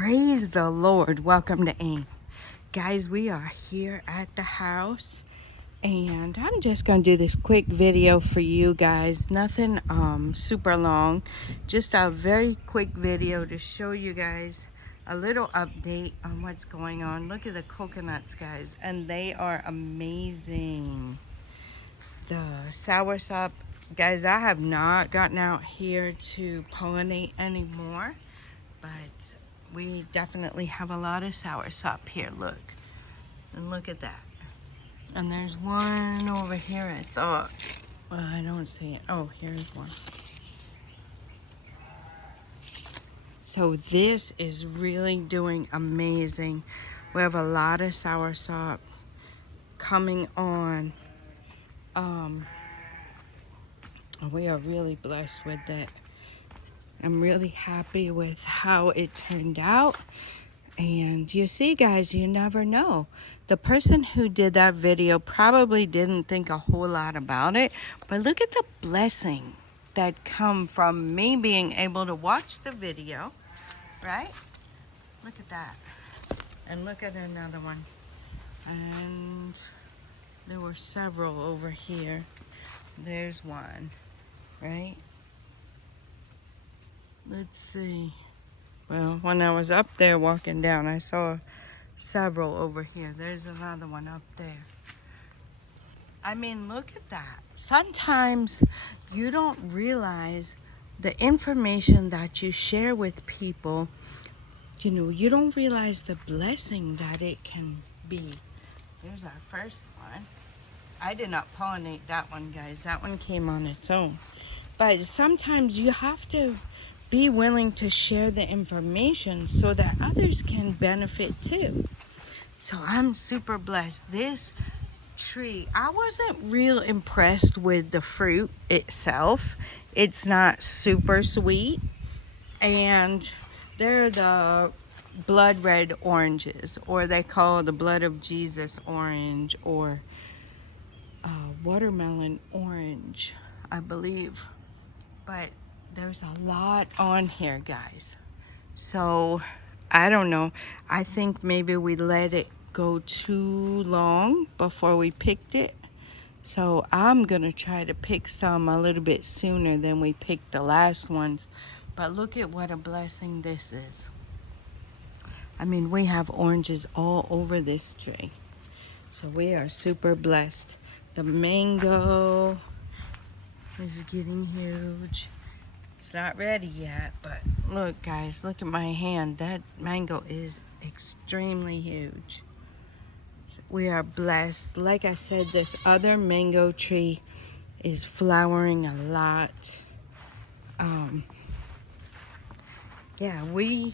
Praise the Lord. Welcome to AIM. Guys, we are here at the house and I'm just going to do this quick video for you guys. Nothing super long. Just a very quick video to show you guys a little update on what's going on. Look at the coconuts, guys, and they are amazing. The soursop, guys, I have not gotten out here to pollinate anymore, but we definitely have a lot of soursop here. Look, and look at that. And there's one over here, I thought. Well, I don't see it. Oh, here's one. So this is really doing amazing. We have a lot of soursop coming on. We are really blessed with it. I'm really happy with how it turned out. And you see, guys, you never know. The person who did that video probably didn't think a whole lot about it, but look at the blessing that come from me being able to watch the video, right? Look at that. And look at another one. And there were several over here. There's one, right? Let's see. Well, when I was up there walking down, I saw several over here. There's another one up there. I mean, look at that. Sometimes you don't realize the information that you share with people. You know, you don't realize the blessing that it can be. There's our first one. I did not pollinate that one, guys. That one came on its own. But sometimes you have to be willing to share the information so that others can benefit too. So I'm super blessed. This tree, I wasn't real impressed with the fruit itself. It's not super sweet. And they're the blood red oranges, or they call the blood of Jesus orange, or watermelon orange, I believe. But there's a lot on here, guys. So I don't know. I think maybe we let it go too long before we picked it. So I'm gonna try to pick some a little bit sooner than we picked the last ones. But look at what a blessing this is. I mean, we have oranges all over this tree. So we are super blessed. The mango is getting huge. It's not ready yet, but look, guys, look at my hand. That mango is extremely huge. We are blessed. Like I said, this other mango tree is flowering a lot. Yeah, we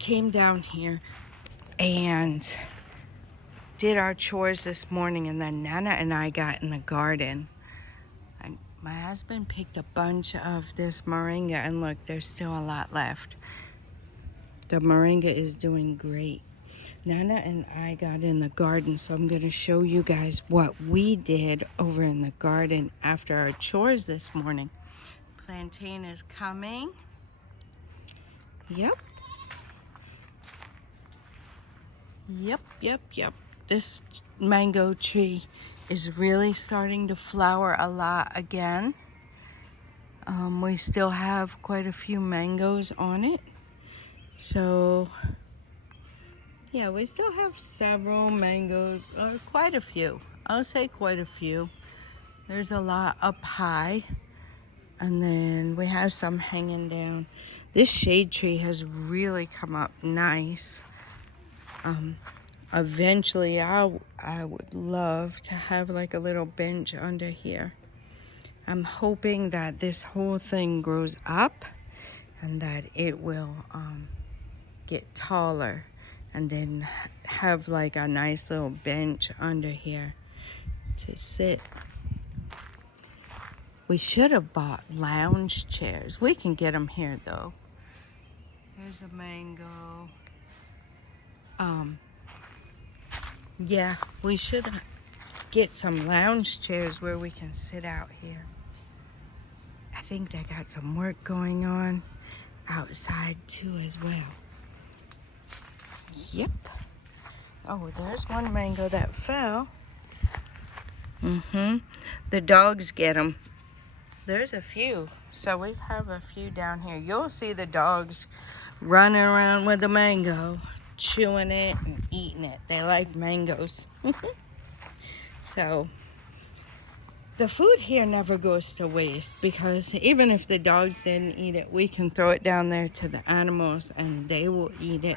came down here and did our chores this morning, and then Nana and I got in the garden. My husband picked a bunch of this moringa, and look, there's still a lot left. The moringa is doing great. Nana and I got in the garden, so I'm going to show you guys what we did over in the garden after our chores this morning. Plantain is coming. Yep. This mango tree is really starting to flower a lot again. We still have quite a few mangoes on it. So, yeah, we still have several mangoes, or quite a few. I'll say quite a few. There's a lot up high, and then we have some hanging down. This shade tree has really come up nice. Eventually, I would love to have like a little bench under here. I'm hoping that this whole thing grows up and that it will get taller and then have like a nice little bench under here to sit. We should have bought lounge chairs. We can get them here though. Here's a mango. Yeah, we should get some lounge chairs where we can sit out here. I think they got some work going on outside too as well. Yep. Oh, there's one mango that fell. The dogs get them. There's a few. So we have a few down here. You'll see the dogs running around with the mango, chewing it and eating it. They like mangoes. So the food here never goes to waste, because even if the dogs didn't eat it, we can throw it down there to the animals and they will eat it.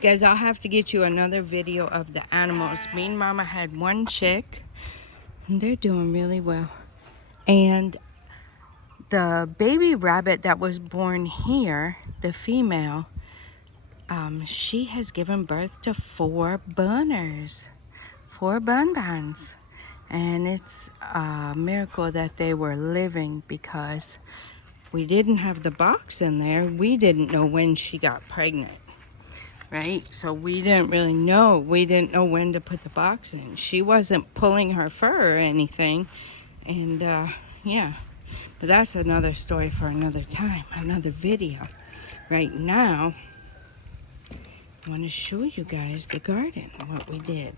Guys, I'll have to get you another video of the animals. Me and Mama had one chick, and they're doing really well. And the baby rabbit that was born here, the female, she has given birth to 4 bunners, 4 bonbons. And it's a miracle that they were living, because we didn't have the box in there. We didn't know when she got pregnant, right? So we didn't really know. We didn't know when to put the box in. She wasn't pulling her fur or anything. And yeah, but that's another story for another time, another video. Right now, I want to show you guys the garden, what we did.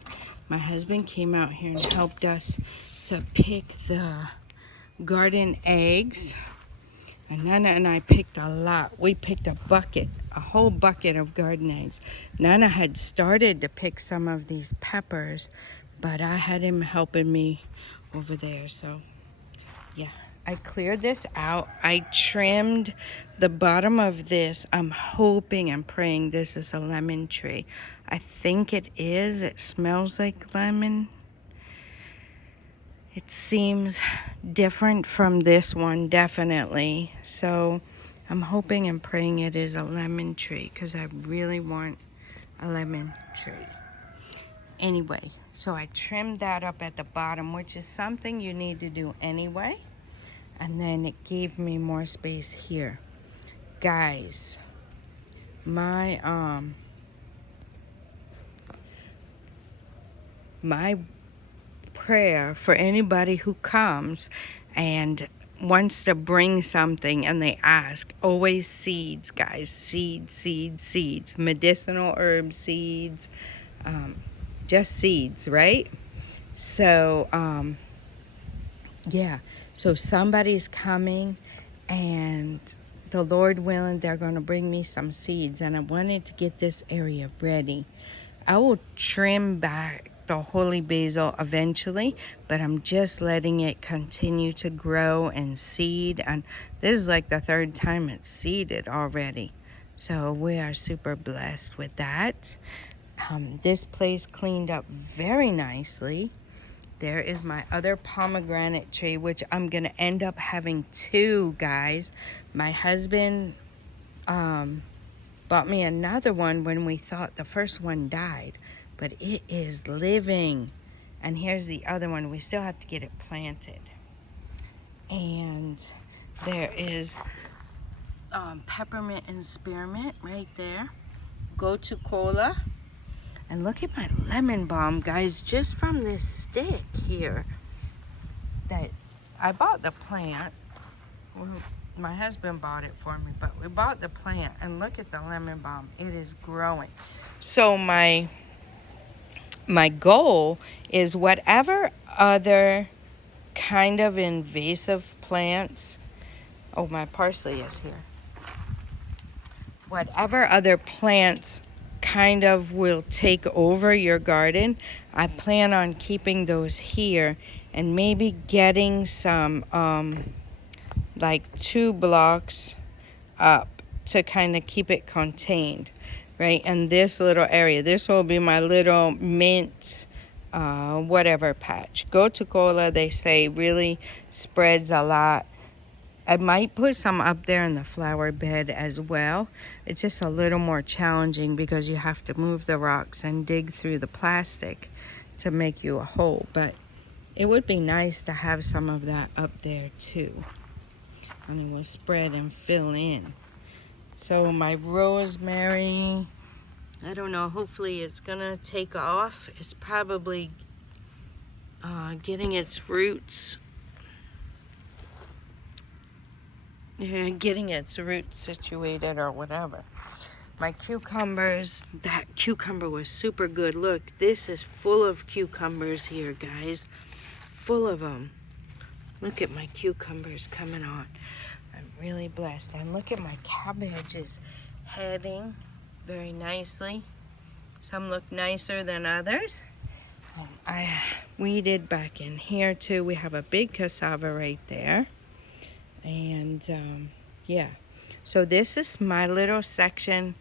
My husband came out here and helped us to pick the garden eggs. And Nana and I picked a lot. We picked a bucket, a whole bucket of garden eggs. Nana had started to pick some of these peppers, but I had him helping me over there. So, yeah, I cleared this out. I trimmed the bottom of this. I'm hoping and praying this is a lemon tree. I think it is. It smells like lemon. It seems different from this one, definitely. So I'm hoping and praying it is a lemon tree, because I really want a lemon tree. Anyway, so I trimmed that up at the bottom, which is something you need to do anyway. And then it gave me more space here. Guys, my prayer for anybody who comes and wants to bring something and they ask, always seeds, guys. Seeds. Medicinal herb seeds. Just seeds, right? So, yeah. So somebody's coming, and the Lord willing, they're going to bring me some seeds. And I wanted to get this area ready. I will trim back the holy basil eventually, but I'm just letting it continue to grow and seed. And this is like the 3rd time it's seeded already. So we are super blessed with that. This place cleaned up very nicely. There is my other pomegranate tree, which I'm going to end up having 2, guys. My husband bought me another one when we thought the first one died. But it is living. And here's the other one. We still have to get it planted. And there is peppermint and spearmint right there. Go to cola. And look at my lemon balm, guys, just from this stick here. That I bought the plant. Well, my husband bought it for me, but we bought the plant. And look at the lemon balm. It is growing. So my goal is whatever other kind of invasive plants. Oh, my parsley is here. Whatever other plants kind of will take over your garden, I plan on keeping those here, and maybe getting some like 2 blocks up to kind of keep it contained, right? And this little area, this will be my little mint whatever patch. Gotu kola, they say, really spreads a lot. I might put some up there in the flower bed as well. It's just a little more challenging because you have to move the rocks and dig through the plastic to make you a hole. But it would be nice to have some of that up there too. And it will spread and fill in. So my rosemary, I don't know, hopefully it's gonna take off. It's probably getting its roots situated or whatever. My cucumbers, that cucumber was super good. Look, this is full of cucumbers here, guys. Full of them. Look at my cucumbers coming on. I'm really blessed. And look at my cabbages heading very nicely. Some look nicer than others. I weeded back in here too. We have a big cassava right there. And yeah, so this is my little section.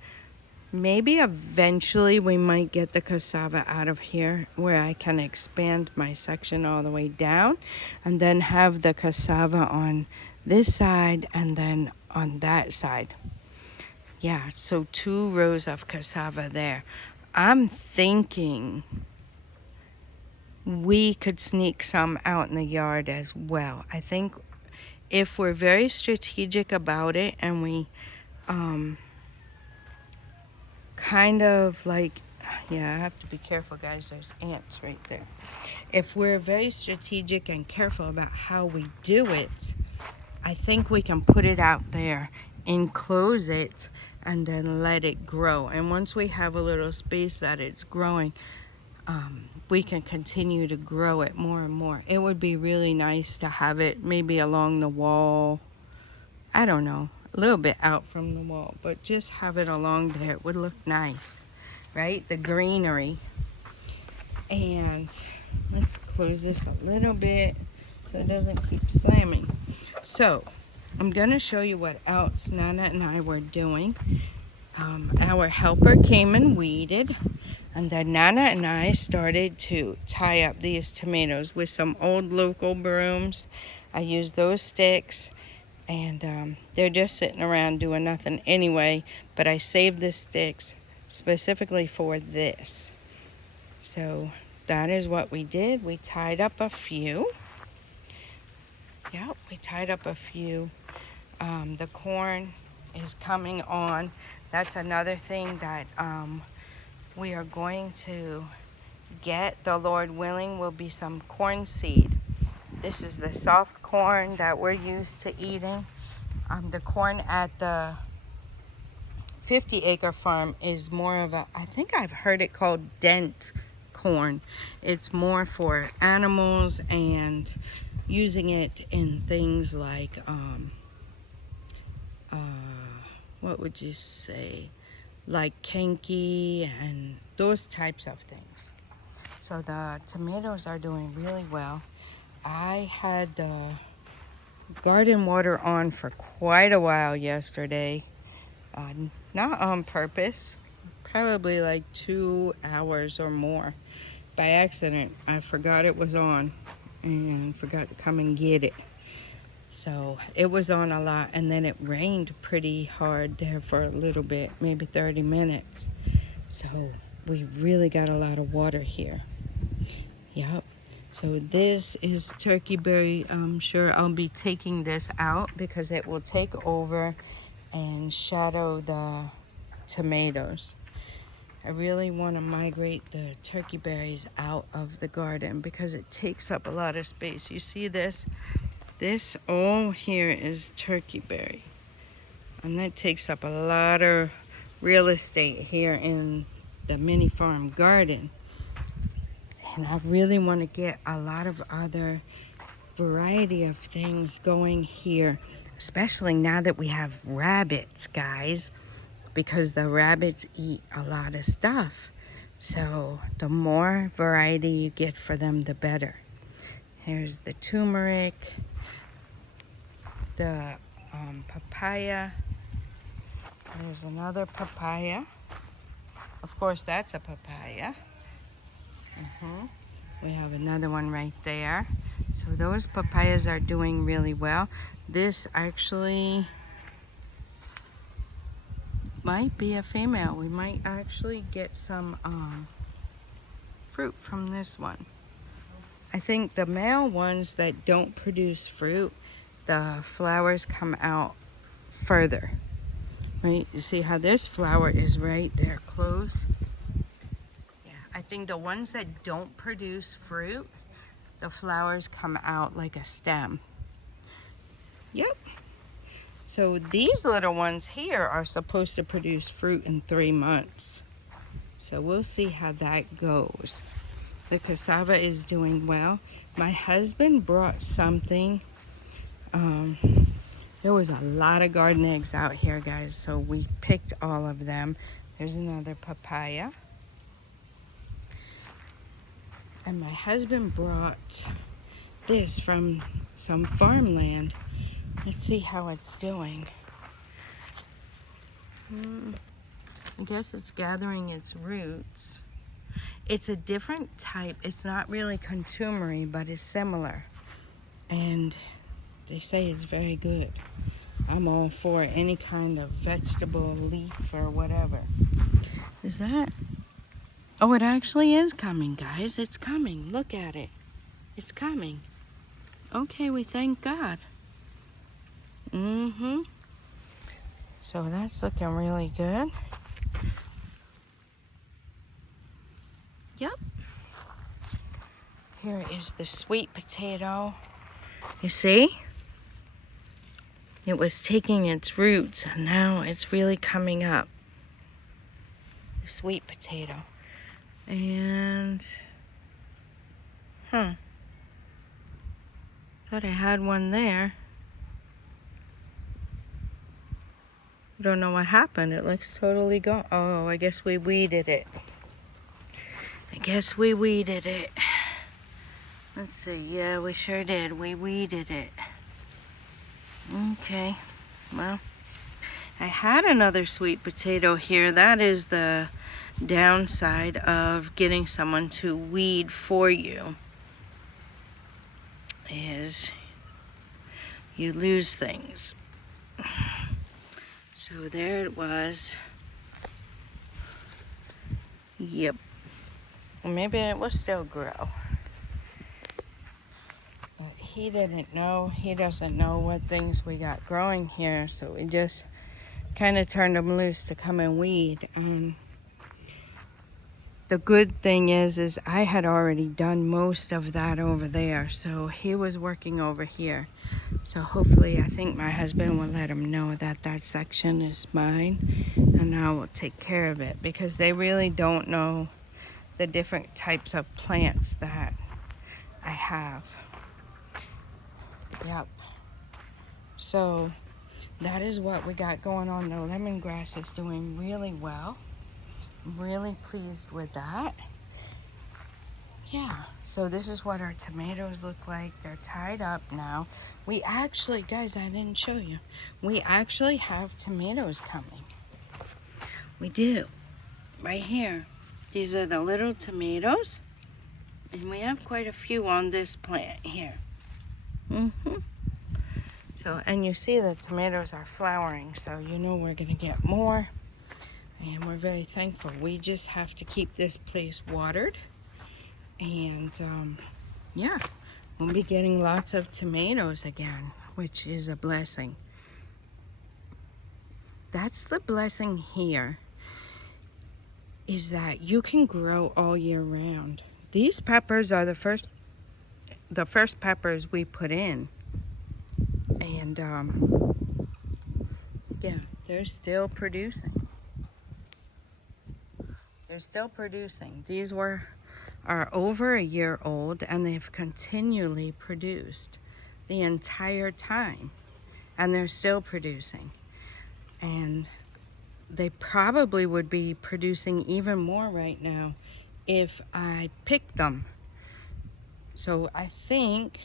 Maybe eventually we might get the cassava out of here where I can expand my section all the way down and then have the cassava on this side and then on that side. Yeah, so 2 rows of cassava there. I'm thinking we could sneak some out in the yard as well. I think if we're very strategic about it and we kind of like, yeah, I have to be careful, guys. There's ants right there. If we're very strategic and careful about how we do it, I think we can put it out there, enclose it, and then let it grow. And once we have a little space that it's growing, we can continue to grow it more and more. It would be really nice to have it maybe along the wall. I don't know, a little bit out from the wall, but just have it along there. It would look nice, right? The greenery. And let's close this a little bit so it doesn't keep slamming. So I'm gonna show you what else Nana and I were doing. Our helper came and weeded, and then Nana and I started to tie up these tomatoes with some old local brooms. I used those sticks, and they're just sitting around doing nothing anyway, but I saved the sticks specifically for this. So that is what we did. We tied up a few. Yep, we tied up a few. The corn is coming on. That's another thing that we are going to get, the Lord willing, will be some corn seed. This is the soft corn that we're used to eating. The corn at the 50-acre farm is more of a, I think I've heard it called dent corn. It's more for animals and using it in things like, what would you say? Like kenki and those types of things. So the tomatoes are doing really well. I had the garden water on for quite a while yesterday. Not on purpose. Probably like 2 hours or more. By accident, I forgot it was on and forgot to come and get it. So it was on a lot, and then it rained pretty hard there for a little bit, maybe 30 minutes. So we really got a lot of water here. Yep. So this is turkey berry. I'm sure I'll be taking this out because it will take over and shadow the tomatoes. I really want to migrate the turkey berries out of the garden because it takes up a lot of space. You see this? This all here is turkey berry, and that takes up a lot of real estate here in the MiniFarm garden. And I really want to get a lot of other variety of things going here, especially now that we have rabbits, guys, because the rabbits eat a lot of stuff. So the more variety you get for them, the better. Here's the turmeric, the papaya. There's another papaya. Of course, that's a papaya. We have another one right there. So those papayas are doing really well. This actually might be a female. We might actually get some fruit from this one. I think the male ones that don't produce fruit, the flowers come out further. Right? You see how this flower is right there close? Yeah, I think the ones that don't produce fruit, the flowers come out like a stem. Yep. So these little ones here are supposed to produce fruit in 3 months. So we'll see how that goes. The cassava is doing well. My husband brought something. There was a lot of garden eggs out here, guys, so we picked all of them. There's another papaya. And my husband brought this from some farmland. Let's see how it's doing. I guess it's gathering its roots. It's a different type. It's not really contumery, but it's similar. And they say it's very good. I'm all for any kind of vegetable, leaf, or whatever. Is that? Oh, it actually is coming, guys. It's coming. Look at it. It's coming. Okay, we thank God. So that's looking really good. Yep. Here is the sweet potato. You see? It was taking its roots and now it's really coming up. The sweet potato. And, thought I had one there. Don't know what happened. It looks totally gone. Oh, I guess we weeded it. Let's see. Yeah, we sure did. We weeded it. Okay. Well, I had another sweet potato here. That is the downside of getting someone to weed for you, is you lose things. So there it was. Yep. Well, maybe it will still grow. But he didn't know. He doesn't know what things we got growing here, so we just kind of turned him loose to come and weed. The good thing is I had already done most of that over there, so he was working over here. So hopefully, I think my husband will let him know that that section is mine, and I will take care of it, because they really don't know the different types of plants that I have. Yep. So that is what we got going on. The lemongrass is doing really well. I'm really pleased with that. Yeah, so this is what our tomatoes look like. They're tied up now. We actually, guys, I didn't show you. We actually have tomatoes coming. We do. Right here. These are the little tomatoes. And we have quite a few on this plant here. So, and you see the tomatoes are flowering, so you know we're going to get more. And we're very thankful. We just have to keep this place watered. And, yeah, we'll be getting lots of tomatoes again, which is a blessing. That's the blessing here, is that you can grow all year round. These peppers are the first peppers we put in. And, yeah, they're still producing. They're still producing. These are over a year old, and they've continually produced the entire time, and they're still producing. And they probably would be producing even more right now if I picked them. So I think,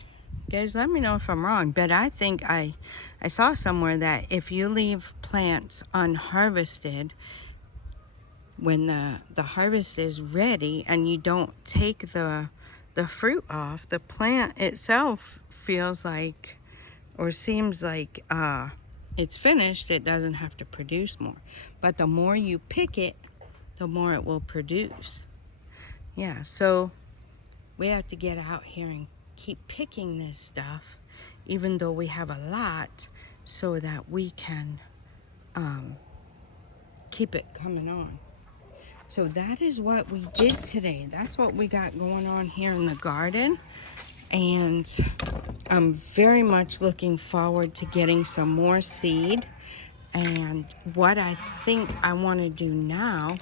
guys, let me know if I'm wrong, but I think I saw somewhere that if you leave plants unharvested, when the harvest is ready and you don't take the fruit off, the plant itself feels like, or seems like, it's finished. It doesn't have to produce more. But the more you pick it, the more it will produce. Yeah, so we have to get out here and keep picking this stuff, even though we have a lot, so that we can keep it coming on. So that is what we did today. That's what we got going on here in the garden. And I'm very much looking forward to getting some more seed. And what I think I want to do now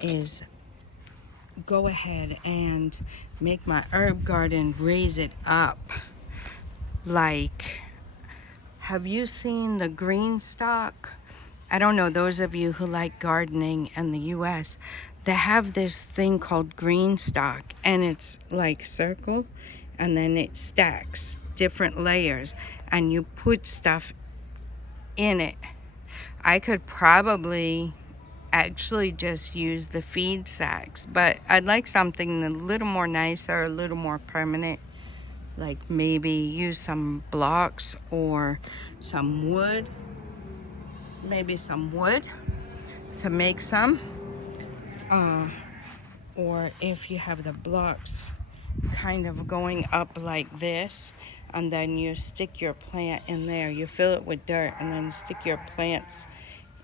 is go ahead and make my herb garden, raise it up. Like, have you seen the green stalk? I don't know, those of you who like gardening in the US, they have this thing called green stalk, and it's like circle, and then it stacks different layers, and you put stuff in it. I could probably actually just use the feed sacks, but I'd like something a little more nicer, a little more permanent, like maybe use some blocks or some wood, maybe some wood to make some, or if you have the blocks kind of going up like this, and then you stick your plant in there, you fill it with dirt, and then stick your plants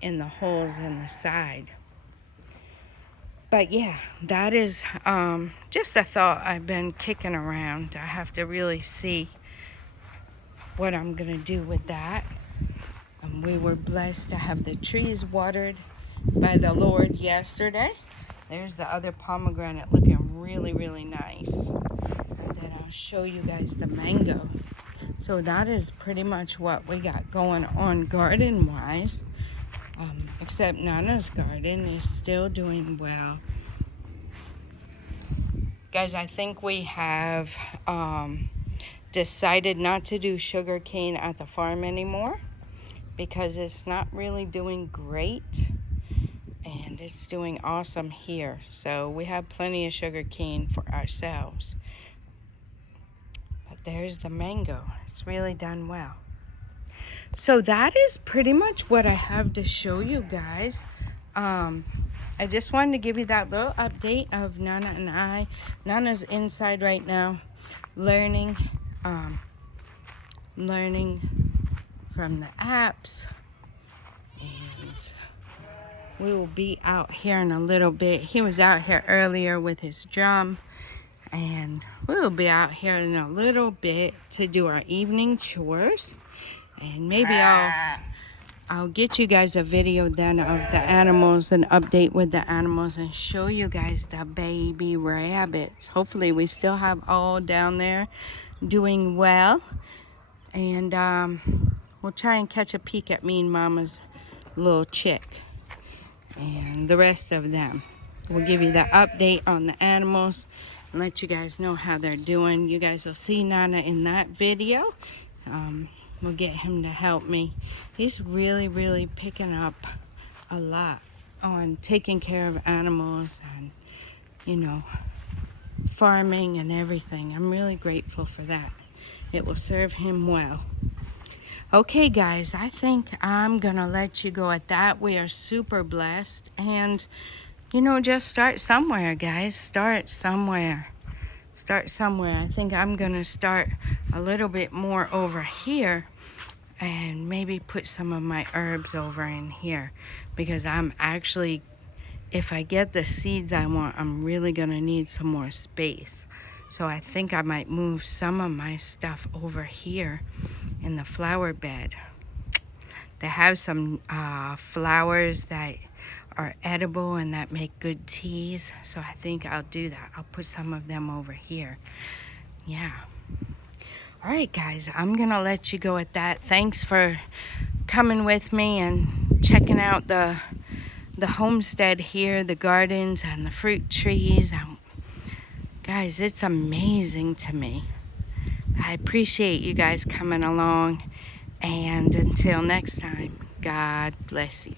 in the holes in the side. But yeah, that is just a thought I've been kicking around. I have to really see what I'm gonna do with that. And we were blessed to have the trees watered by the Lord yesterday. There's the other pomegranate looking really, really nice. And then I'll show you guys the mango. So that is pretty much what we got going on garden-wise. Except Nana's garden is still doing well. Guys, I think we have decided not to do sugar cane at the farm anymore because it's not really doing great, and it's doing awesome here. So we have plenty of sugar cane for ourselves. But there's the mango. It's really done well. So that is pretty much what I have to show you guys. I just wanted to give you that little update of Nana and I. Nana's inside right now learning from the apps, and we will be out here in a little bit. He was out here earlier with his drum, and we will be out here in a little bit to do our evening chores. And maybe I'll get you guys a video then of the animals, an update with the animals, and show you guys the baby rabbits. Hopefully we still have all down there doing well. And we'll try and catch a peek at me and Mama's little chick and the rest of them. We'll give you the update on the animals and let you guys know how they're doing. You guys will see Nana in that video. We'll get him to help me. He's really, really picking up a lot on taking care of animals and, you know, farming and everything. I'm really grateful for that. It will serve him well. Okay, guys, I think I'm gonna let you go at that. We are super blessed, and, you know, just start somewhere, guys. Start somewhere. Start somewhere. I think I'm gonna start a little bit more over here and maybe put some of my herbs over in here, because I'm actually, if I get the seeds I want, I'm really gonna need some more space. So I think I might move some of my stuff over here in the flower bed. They have some flowers that are edible and that make good teas, so I think I'll do that. I'll put some of them over here. Yeah. All right, guys, I'm gonna let you go at that. Thanks for coming with me and checking out the homestead here, the gardens and the fruit trees. Guys, it's amazing to me. I appreciate you guys coming along, and until next time, God bless you.